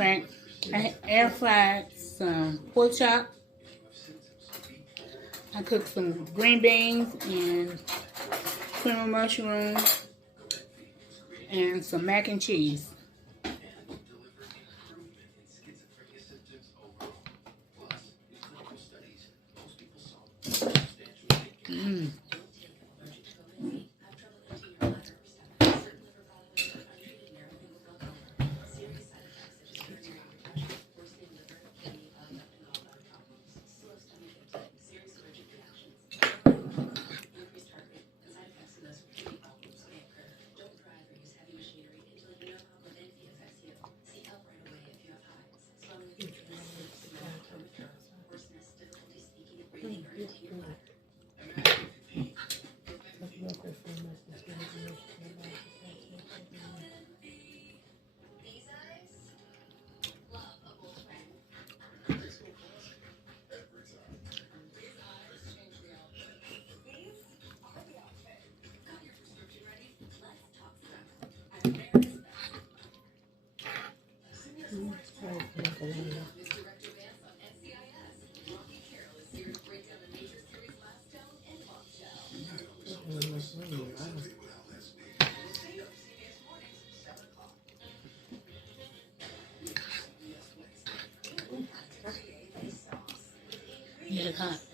Alright, I air fried some pork chop. I cooked some green beans and cream of mushroom and some mac and cheese. Mmm. Yeah, it's hot.